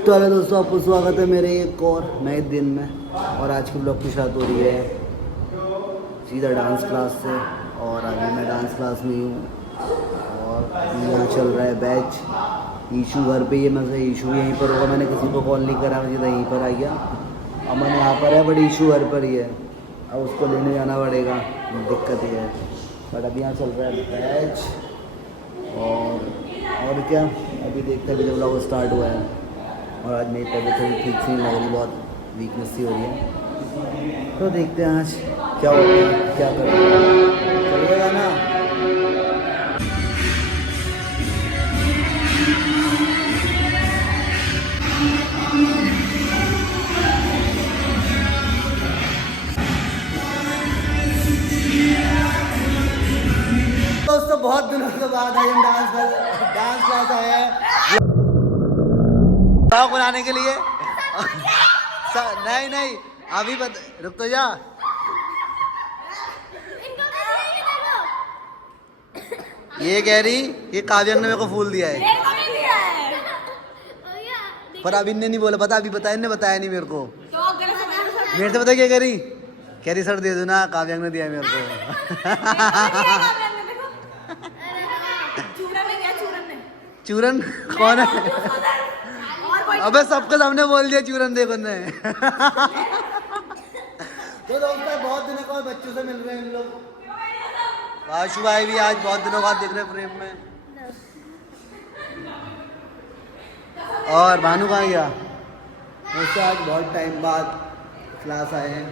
तो हेलो दोस्तों, आपको स्वागत है मेरे एक और नए दिन में। और आज के ब्लॉग की शुरुआत हो रही है सीधा डांस क्लास से। और अभी मैं डांस क्लास में ही हूँ और अभी यहाँ चल रहा है बैच। ईशू घर पे ही है, मैं ईशू यहीं पर होगा। मैंने किसी को कॉल नहीं करा, मुझे यहीं पर आ गया। अमन यहाँ पर है बट ईशू घर पर ही है। अब उसको लेने जाना पड़ेगा, दिक्कत ये है। बट अभी यहाँ चल रहा है बैच। और क्या, अभी देखते हैं, अभी जब ब्लॉग स्टार्ट हुआ है। और आज मेरी तबीयत थोड़ी ठीक सी नहीं लग रही, बहुत वीकनेस सी हो रही है। तो देखते हैं आज क्या होता है, क्या करेंगे, चलेगा ना। दोस्तों बहुत दिनों के बाद आज हम डांस क्लास आए हैं ब्लॉग बनाने के लिए। नहीं अभी रुक तो जा। ये कह रही कि काव्यांग ने मेरे को फूल दिया है, पर अभी इनने नहीं बोला। पता अभी बताया, इनने बताया नहीं मेरे को। मेरे से पता क्या कह रही सर दे दो ना, काव्यांग ने दिया है मेरे को। चूरन कौन है? अबे सबके सामने बोल दिया चूरन देखो ने। तो दोस्तों बहुत दिनों के बाद बच्चों से मिल रहे हैं हम लोग। आशु भाई भी आज बहुत दिनों बाद दिख रहे फ्रेम में। और भानु कहाँ गया? दोस्तों आज बहुत टाइम बाद क्लास आए हैं,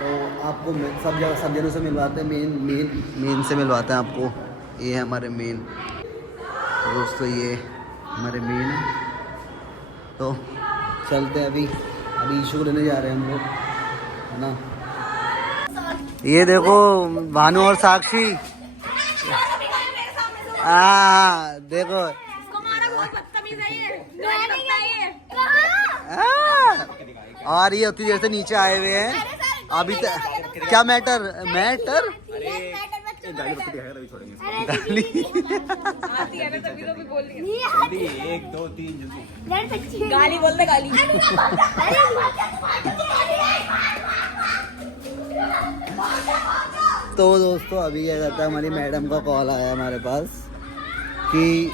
तो आपको सब जनों से मिलवाते हैं। मेन से मिलवाते हैं आपको। ये है हमारे मेन दोस्तों, ये हमारे मेन है। तो चलते हैं अभी ईशू लेने जा रहे हैं हम लोग, है ना। ये देखो भानु और साक्षी। हाँ देखो, और ये उतनी देर से नीचे आए हुए हैं अभी तक। क्या मैटर गाली। 1 2 3 गाली बोलते गाली। तो दोस्तों अभी क्या कहता है, हमारी मैडम का कॉल आया हमारे पास कि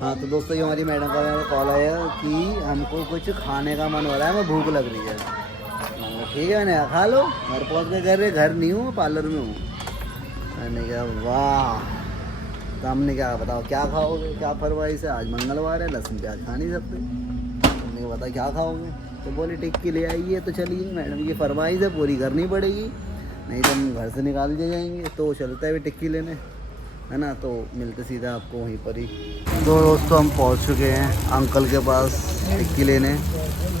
हाँ, तो दोस्तों ये हमारी मैडम का कॉल आया कि हमको कुछ खाने का मन हो रहा है, हमें भूख लग रही है। ठीक है, मैंने खा लो। घर पहुँच के घर नहीं हूँ, पार्लर में हूँ। मैंने कहा वाह। तो हमने क्या बताओ क्या खाओगे, क्या फरमाइश है? आज मंगलवार है, लहसुन प्याज खा नहीं सकते। हमने बता क्या खाओगे, तो बोले टिक्की ले आइए। तो चलिए, मैडम की फरमाइश है, पूरी करनी पड़ेगी, नहीं तो हम घर से निकाल दिए जाएंगे। तो चलते हैं टिक्की लेने, है ना। तो मिलते सीधा आपको वहीं पर ही। तो दोस्तों हम पहुंच चुके हैं अंकल के पास टिक्की लेने।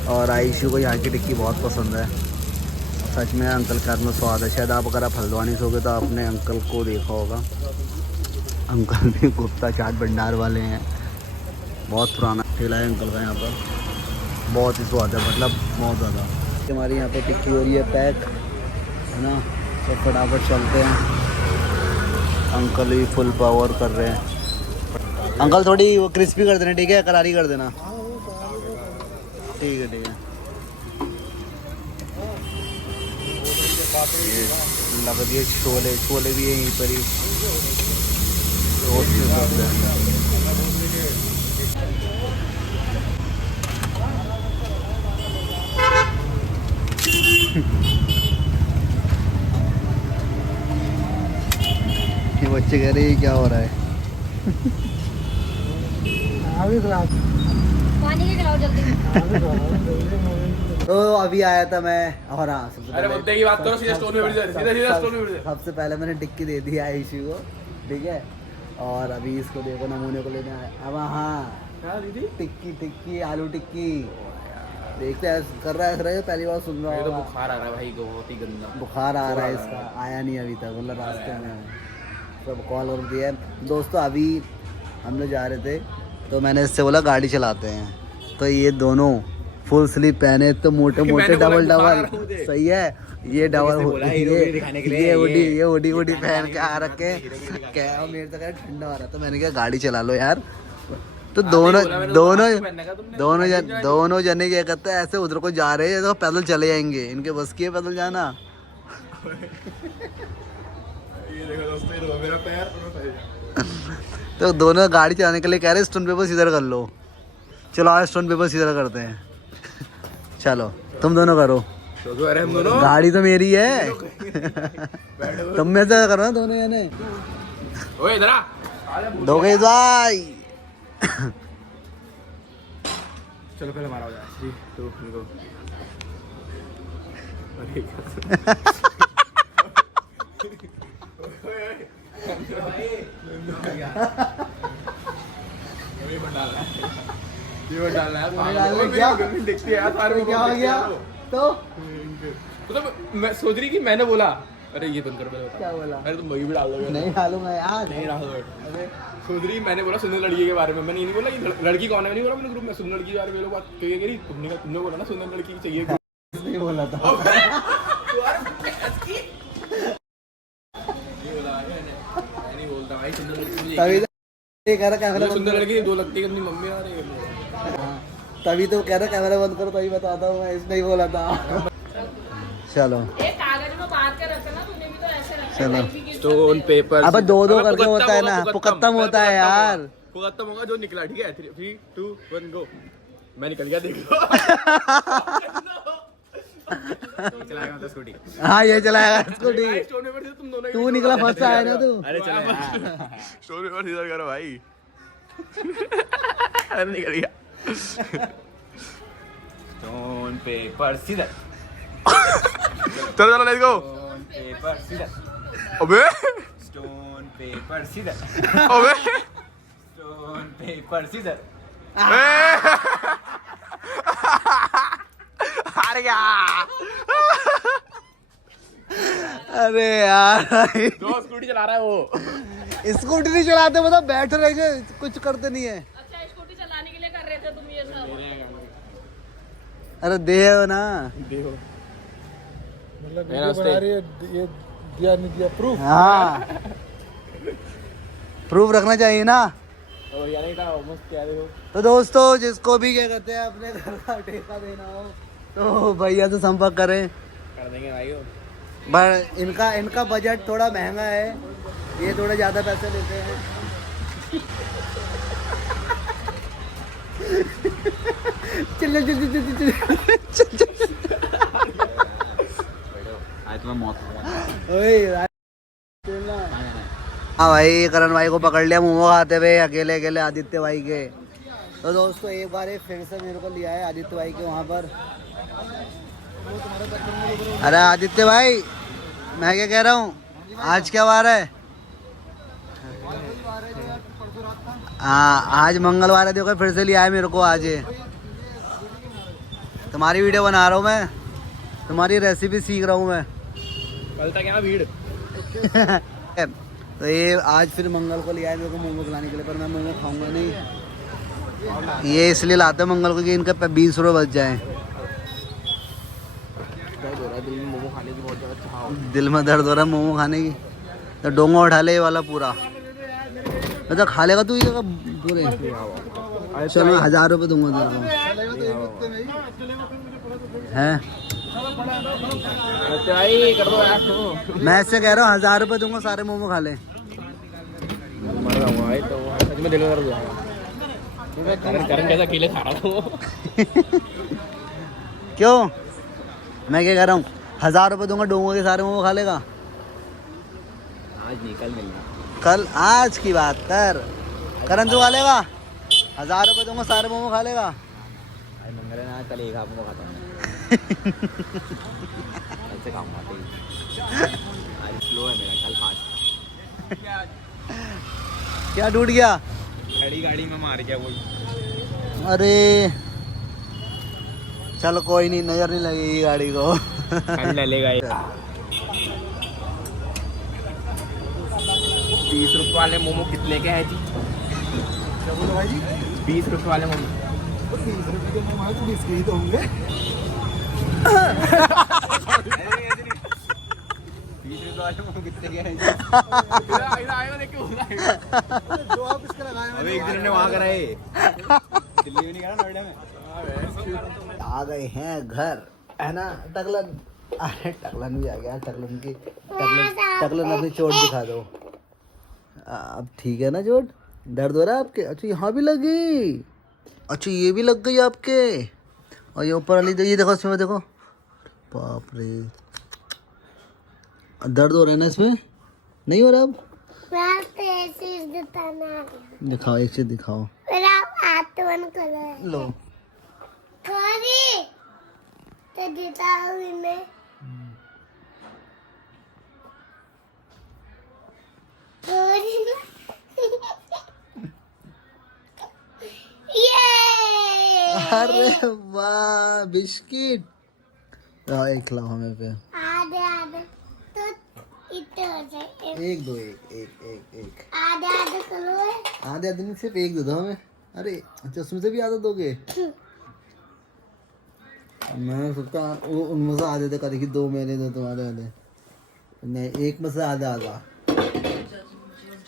और आयुषु को यहाँ की टिक्की बहुत पसंद है। सच में अंकल के हाथ में स्वाद है। शायद आप अगर आप हल्द्वानी से होगे तो आपने अंकल को देखा होगा। अंकल भी गुप्ता चाट भंडार वाले हैं, बहुत पुराना ठेला है अंकल का यहाँ पर। बहुत ही स्वाद है, मतलब बहुत ज़्यादा। हमारी यहाँ पे टिक्की हो रही है पैक, है ना। तो फटाफट चलते हैं। अंकल भी फुल पावर कर रहे हैं। अंकल थोड़ी वो क्रिस्पी कर देना, ठीक है, करारी कर देना। ठीक है। लग दिए छोले भी यहीं पर ही रोस्ट करते हैं। ये बच्चे कह रहे हैं क्या हो रहा है। पानी के खिलाओ जल्दी। तो अभी आया था मैं। और हाँ, अरे मुद्दे की बात करो, सीधा स्टोर में सीधा स्टोर में। सबसे पहले मैंने टिक्की दे दी आयुषी को, ठीक है। और अभी इसको देखो नमूने को लेने आया। अब हाँ दीदी टिक्की आलू टिक्की देखते हैं, कर रहा है पहली बार सुन रहा तो हूँ। बुखार आ रहा है भाई को, बहुत ही गंदा बुखार आ रहा है इसका, आया नहीं अभी तक, मतलब रास्ते में सब कॉल और दिया है। दोस्तों अभी हम लोग जा रहे थे, तो मैंने इससे बोला गाड़ी चलाते हैं। तो ये दोनों फुल स्लीव पहने, तो मोटे डबल सही है। ये डबल ये ओडी पहन के आ रखे क्या, मेरे तो क्या ठंडा हो रहा। तो मैंने कहा गाड़ी चला लो यार, तो दोनों जने क्या करते हैं, ऐसे उधर को जा रहे हैं तो पैदल चले जाएंगे, इनके बस की है पैदल जाना। ये देखो दोस्तों, ये मेरा पैर तो दोनों गाड़ी चलाने के लिए कह रहे स्टोन पेपर सीधा कर लो। चलो आज स्टोन पेपर सीधा करते हैं। चलो तुम दोनों करो, अरे हम दोनों, गाड़ी तो मेरी है। तुम में से करो ना दोनों जने। ओए इधर आ, दो गई भाई। चलो पहले हमारा हो जाए। 3 2 गो। ये डालना है, देखते हैं सारे क्या हो गया? तो मैं सोच रही कि मैंने बोला अरे ये बंद कर, पहले बता। क्या बोला? अरे तुम वही भी डाल दोगे। नहीं डालूंगा यार, नहीं डाल दोगे। अरे सोच रही मैंने बोला सुंदर लड़की के बारे में, मैंने ये नहीं बोला कि लड़की कौन है, मैंने बोला मैंने ग्रुप में सुंदर लड़की के बारे में लोग बात कही करी, तुमने बोला ना सुंदर लड़की चाहिए। नहीं बोला था। नहीं बोलता भाई, सुंदर लड़की तभी तो कह रहा कैमरा बंद सुंदर लड़की 2 लगती है अपनी मम्मी आ रही है। हाँ, तभी तो कह रहा कैमरा बंद करो, तभी बताता हूँ मैं, इसने ही बोला था। चलो एक कागज में बात कर रखा ना तूने, भी तो ऐसे रखा चलो। है। स्टोन पेपर, अब 2-2 करके होता है ना, पुकत्तम होता है यार। पुकत्तम होगा जो निकला, ठीक है। 3 2 1 गो। मैं निकल गया, देख लो। चलाएगा तो स्कूटी। हाँ ये चलाएगा स्कूटी। स्टोन पेपर से तुम दोनों तू निकला फर्स्ट आया ना तू। अरे चलो स्टोन पेपर सीधा करो भाई। अरे निकल गया। स्टोन पेपर सीधा। चलो लेट्स गो। स्टोन पेपर सीधा। अबे स्टोन पेपर सीधा। अबे स्टोन पेपर सीधा। हार गया। अरे यार जो स्कूटी चला रहा है वो। स्कूटी नहीं चलाते, मतलब बैठ रहे थे, कुछ करते नहीं है। अच्छा स्कूटी चलाने के लिए कर रहे थे तुम ये सब। अरे देव ना, ये दिया नहीं दिया प्रूफ। हाँ प्रूफ रखना चाहिए ना। और यार नहीं था मस्त क्या देखो। तो दोस्तों जिसको भी क्या कहते हैं अपने घर का ठेका देना हो तो भैया से संपर्क करें, कर देंगे भाई। बट इनका बजट थोड़ा महंगा है, ये थोड़ा ज़्यादा पैसे लेते हैं। चल चल चल चल चल आज तुम्हें मौत। हाँ भाई करण भाई को पकड़ लिया मोमो खाते हुए अकेले अकेले आदित्य भाई के। तो दोस्तों एक बार फिर से मेरे को लिया है आदित्य भाई के वहाँ पर। अरे आदित्य भाई मैं क्या कह रहा हूँ, आज क्या वार है? हाँ आज मंगलवार है, देखो फिर से लिया है मेरे को आज। तुम्हारी वीडियो बना रहा हूँ मैं, तुम्हारी रेसिपी सीख रहा हूँ मैं। कल तक यहाँ भीड़। तो ये आज फिर मंगल को लिया है मेरे को मोमो खिलाने के लिए, पर मैं मोमो खाऊंगा नहीं। ये इसलिए लाते हैं मंगल को कि इनका 20 रुपये बच जाए। दिल में मोमो खाने की बहुत ज़्यादा चाह। दिल में दर्द हो रहा है मोमो खाने की। तो डोंगा उठा ले ये वाला पूरा, मतलब खा लेगा तू ये पूरे। चलो 1000 रुपये दूंगा तेरे को। हैं कर दो यार तो। मैं इससे कह रहा हूँ 1000 रुपये दूंगा, सारे मोमो खा ले। मर जाऊंगा भाई तो सच में दिल में दर्द हो जाएगा। करण कैसा अकेले खा रहा था वो। क्यों मैं क्या कह रहा हूँ, 1000 रुपये दूंगा, डोंगों के सारे मोमो खा लेगा। आज निकल मिलना। कल आज की बात कर, करण तू खा लेगा? 1000 रुपये दूंगा, सारे मोमो खा लेगा। आज मंगल है ना, कल एक आप मोमो खाता हूँ। कल से खाऊंगा आज स्लो है मेरा, कल फास्ट। क्या टूट गया? खड़ी गाड़ी में मार गया वो। अरे चल कोई नहीं, नजर नहीं लगेगी गाड़ी को। ले लेगा 20 रुपये वाले मोमो कितने के हैं जी? 20 रुपये वाले मोमो। 30 रुपये के मोमो तो 20 के ही तो होंगे। 20 रुपये कितने के हैं जो आप इसका लगाए अबे एक दिन ने वहाँ कराए दिल्ली में नहीं करा नोएडा में आ गए हैं घर है ना टकलन। अरे टकलन भी आ गया। टकलन अपनी चोट दिखा दो। अब ठीक है ना चोट? दर्द हो रहा है आपके? अच्छा यहाँ भी लगी। अच्छा ये भी लग गई आपके। और ये ऊपर वाली ये देखो इसमें देखो। बाप रे दर्द हो रहा है ना इसमें? नहीं हो रहा अब? दिखाओ एक चीज दिखाओ। लो अरे वाह बिस्किट। एक खिलाओ हमें पे। एक दो एक आधे आधे नहीं सिर्फ एक दे दो हमें। अरे अच्छा उसमें से भी आधा दोगे? मैं सोचता वो उनमें से आधे तक देखिए दो मेरे दो तुम्हारे आधे नहीं एक में से आधा आधा।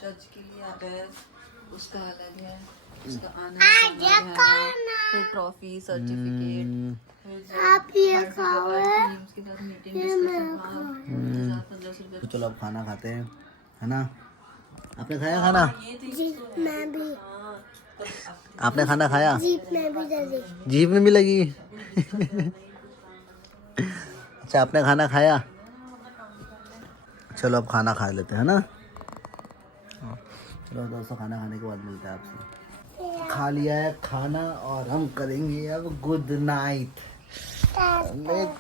जज के लिए आ गए उसका अलग है उसका आना फिर ट्रॉफी सर्टिफिकेट आप ये खाओ के साथ मीटिंग तो चलो अब खाना खाते हैं है ना। आपने खाया खाना? जीप में भी आपने खाना खाया? जीप में भी जल्दी जीभ में भी लगी। अच्छा आपने खाना खाया? चलो अब खाना खा लेते हैं ना। चलो दोस्तों खाना खाने के बाद मिलते हैं आपसे। खा लिया है खाना और हम करेंगे अब गुड नाइट।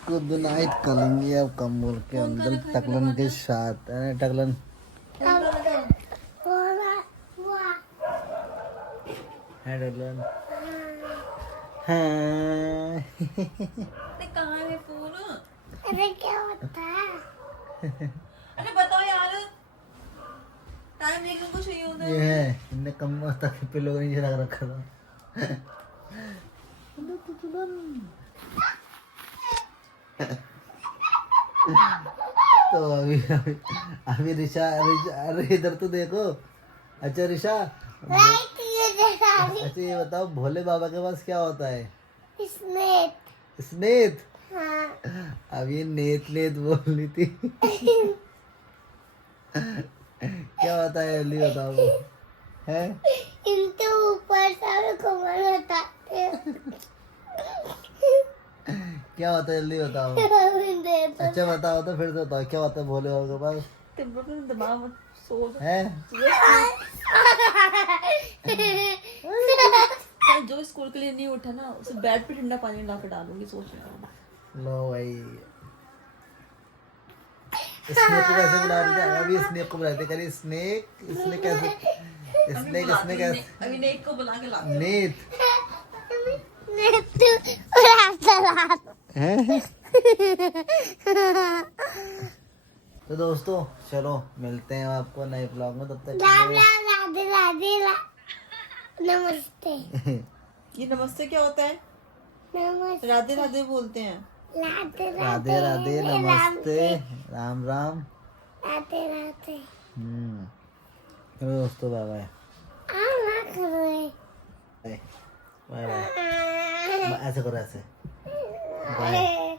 गुड नाइट करेंगे अब कम्बल के अंदर टकलन के साथ है टकलन। है टकलन हाँ। कहाँ है फोन? अरे क्या होता है? अरे बताओ यार टाइम देखने को चाहिए होता ये है इनने कम तक पिलो नीचे रख रखा था। तो अभी ऋषा अरे इधर तो देखो। अच्छा ऋषा अच्छा ये बताओ भोले बाबा के पास क्या होता है? स्नेत। हाँ। अब ये नेत नेत बोल रही थी। क्या होता है जल्दी बताओ है? इनके ऊपर सारे कमर बताते हैं। क्या होता है जल्दी बताओ। अच्छा बताओ तो फिर से बताओ क्या होता है भोले बाबा के पास दिमाग सोच है? कल जो स्कूल के लिए नहीं उठा ना उसे बेड पे ठंडा पानी ला के डालूंगी सोच रहा हूँ। लो भाई स्नेक को कैसे बुला रही है? अभी स्नेक को बुलाते करिए। स्नेक स्नेक कैसे स्नेक कैसे अभी नेक को बुला के ला नेत हैं? तो दोस्तों चलो मिलते हैं आपको नए ब्लॉग में। तब तक नमस्ते। ये नमस्ते क्या होता है? नमस्ते राधे राधे बोलते हैं। राधे राधे नमस्ते राम राम राधे राधे। चलो दोस्तों बाय बाय बाय बाय। ऐसे करो ऐसे बाय।